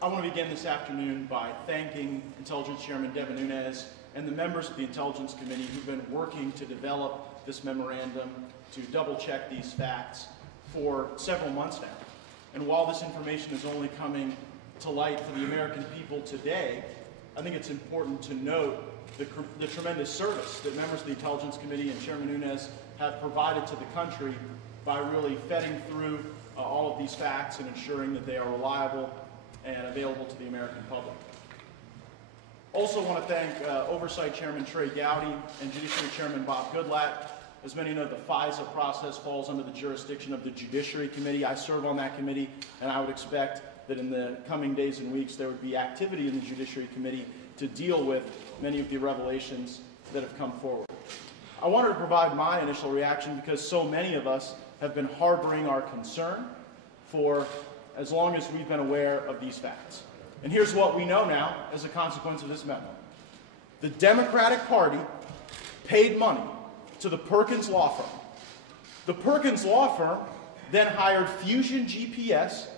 I want to begin this afternoon by thanking Intelligence Chairman Devin Nunes and the members of the Intelligence Committee who've been working to develop this memorandum to double-check these facts for several months now. And while this information is only coming to light for the American people today, I think it's important to note the tremendous service that members of the Intelligence Committee and Chairman Nunes have provided to the country by really vetting through all of these facts and ensuring that they are reliable and available to the American public. Also want to thank Oversight Chairman Trey Gowdy and Judiciary Chairman Bob Goodlatte. As many know, the FISA process falls under the jurisdiction of the Judiciary Committee. I serve on that committee, and I would expect that in the coming days and weeks there would be activity in the Judiciary Committee to deal with many of the revelations that have come forward. I wanted to provide my initial reaction because so many of us have been harboring our concern for as long as we've been aware of these facts. And here's what we know now as a consequence of this memo. The Democratic Party paid money to the Perkins law firm. The Perkins law firm then hired Fusion GPS,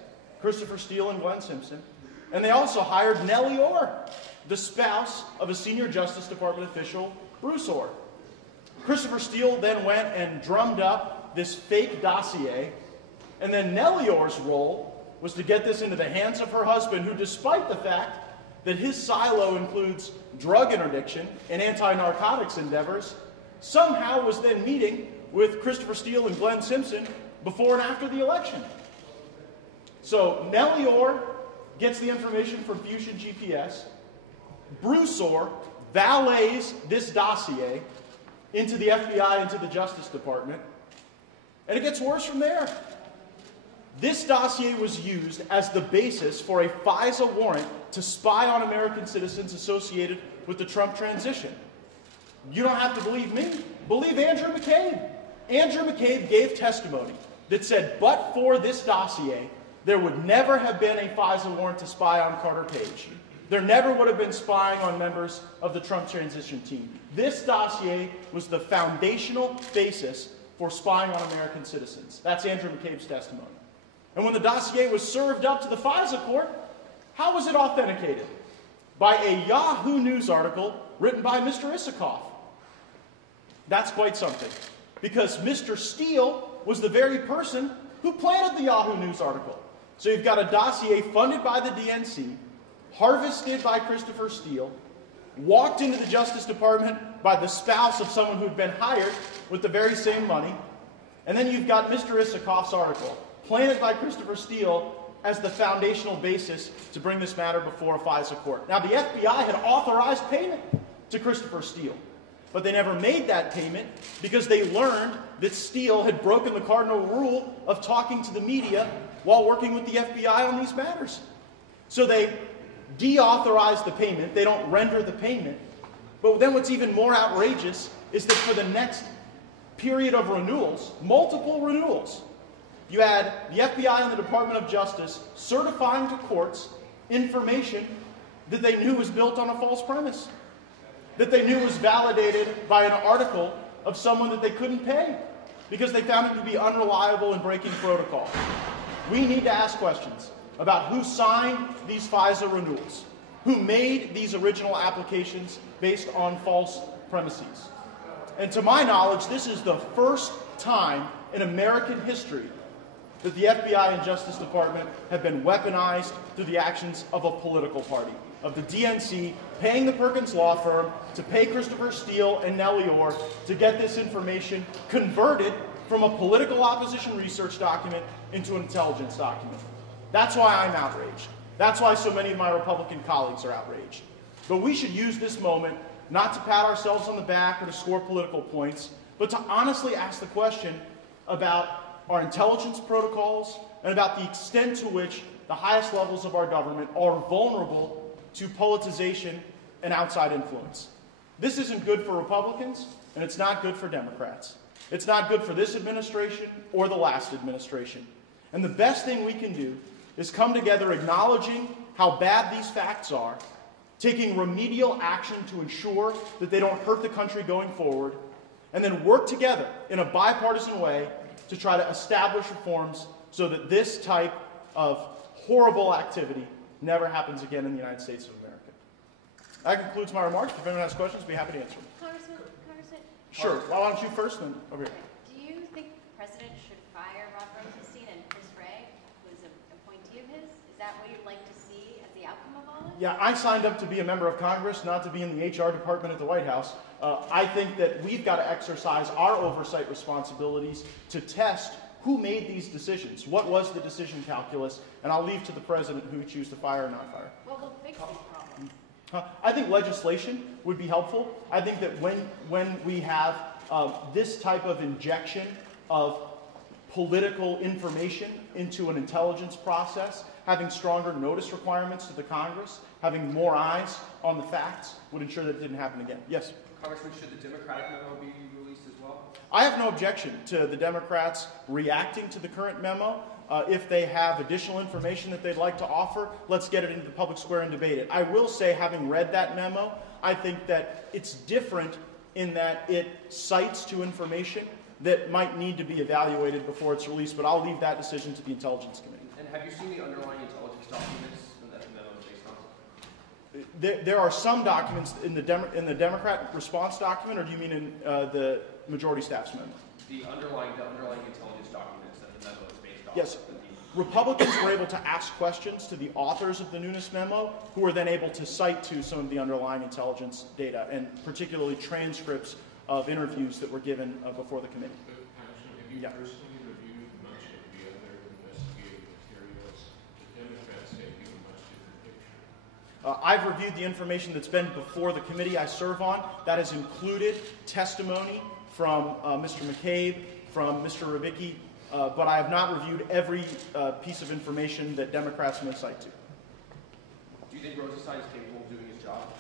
Christopher Steele and Glenn Simpson, and they also hired Nellie Orr, the spouse of a senior Justice Department official, Bruce Orr. Christopher Steele then went and drummed up this fake dossier, and then Nellie Orr's role was to get this into the hands of her husband, who, despite the fact that his silo includes drug interdiction and anti-narcotics endeavors, somehow was then meeting with Christopher Steele and Glenn Simpson before and after the election. So Nellie Orr gets the information from Fusion GPS. Bruce Orr valets this dossier into the FBI, into the Justice Department, and it gets worse from there. This dossier was used as the basis for a FISA warrant to spy on American citizens associated with the Trump transition. You don't have to believe me. Believe Andrew McCabe. Andrew McCabe gave testimony that said, but for this dossier, there would never have been a FISA warrant to spy on Carter Page. There never would have been spying on members of the Trump transition team. This dossier was the foundational basis for spying on American citizens. That's Andrew McCabe's testimony. And when the dossier was served up to the FISA court, how was it authenticated? By a Yahoo News article written by Mr. Isikoff. That's quite something, because Mr. Steele was the very person who planted the Yahoo News article. So you've got a dossier funded by the DNC, harvested by Christopher Steele, walked into the Justice Department by the spouse of someone who'd been hired with the very same money, and then you've got Mr. Isikoff's article, planted by Christopher Steele as the foundational basis to bring this matter before a FISA court. Now, the FBI had authorized payment to Christopher Steele, but they never made that payment because they learned that Steele had broken the cardinal rule of talking to the media while working with the FBI on these matters. So they deauthorize the payment. They don't render the payment. But then what's even more outrageous is that for the next period of renewals, multiple renewals, you had the FBI and the Department of Justice certifying to courts information that they knew was built on a false premise, that they knew was validated by an article of someone that they couldn't pay because they found it to be unreliable and breaking protocol. We need to ask questions about who signed these FISA renewals, who made these original applications based on false premises. And to my knowledge, this is the first time in American history that the FBI and Justice Department have been weaponized through the actions of a political party, of the DNC paying the Perkins law firm to pay Christopher Steele and Nellie Orr to get this information converted from a political opposition research document into an intelligence document. That's why I'm outraged. That's why so many of my Republican colleagues are outraged. But we should use this moment not to pat ourselves on the back or to score political points, but to honestly ask the question about our intelligence protocols and about the extent to which the highest levels of our government are vulnerable to politicization and outside influence. This isn't good for Republicans, and it's not good for Democrats. It's not good for this administration or the last administration. And the best thing we can do is come together acknowledging how bad these facts are, taking remedial action to ensure that they don't hurt the country going forward, and then work together in a bipartisan way to try to establish reforms so that this type of horrible activity never happens again in the United States of America. That concludes my remarks. If anyone has questions, I'd be happy to answer them. Congressman? Sure. Well, why don't you first, then over here. Do you think the president should fire Rod Rosenstein and Chris Wray, who is an appointee of his? Is that what you'd like to see as the outcome of all this? Yeah, I signed up to be a member of Congress, not to be in the HR department at the White House. I think that we've got to exercise our oversight responsibilities to test who made these decisions. What was the decision calculus? And I'll leave to the president who choose to fire or not fire. What will fix these problems? I think legislation would be helpful. I think that when we have this type of injection of political information into an intelligence process, having stronger notice requirements to the Congress, having more eyes on the facts would ensure that it didn't happen again. Yes? Congressman, should the Democratic memo be released as well? I have no objection to the Democrats reacting to the current memo. If they have additional information that they'd like to offer, let's get it into the public square and debate it. I will say, having read that memo, I think that it's different in that it cites to information that might need to be evaluated before it's released, but I'll leave that decision to the Intelligence Committee. And have you seen the underlying intelligence documents that the memo is based on? There are some documents in the Democrat response document, or do you mean in the majority staff's memo? The underlying intelligence documents that the memo is based on. Yes. Republicans were able to ask questions to the authors of the Nunes memo, who were then able to cite to some of the underlying intelligence data, and particularly transcripts of interviews that were given before the committee. Have you personally reviewed much of the other investigative materials? The Democrats gave you a much different picture. I've reviewed the information that's been before the committee I serve on. That has included testimony from Mr. McCabe, from Mr. Rubicki, but I have not reviewed every piece of information that Democrats may cite to. Do you think Rosenstein is capable of doing his job?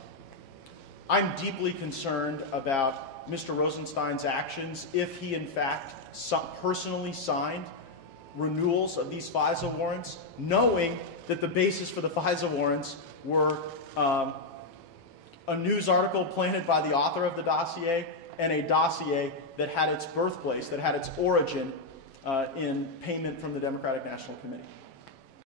I'm deeply concerned about Mr. Rosenstein's actions if he, in fact, personally signed renewals of these FISA warrants, knowing that the basis for the FISA warrants were a news article planted by the author of the dossier and a dossier that had its birthplace, that had its origin in payment from the Democratic National Committee.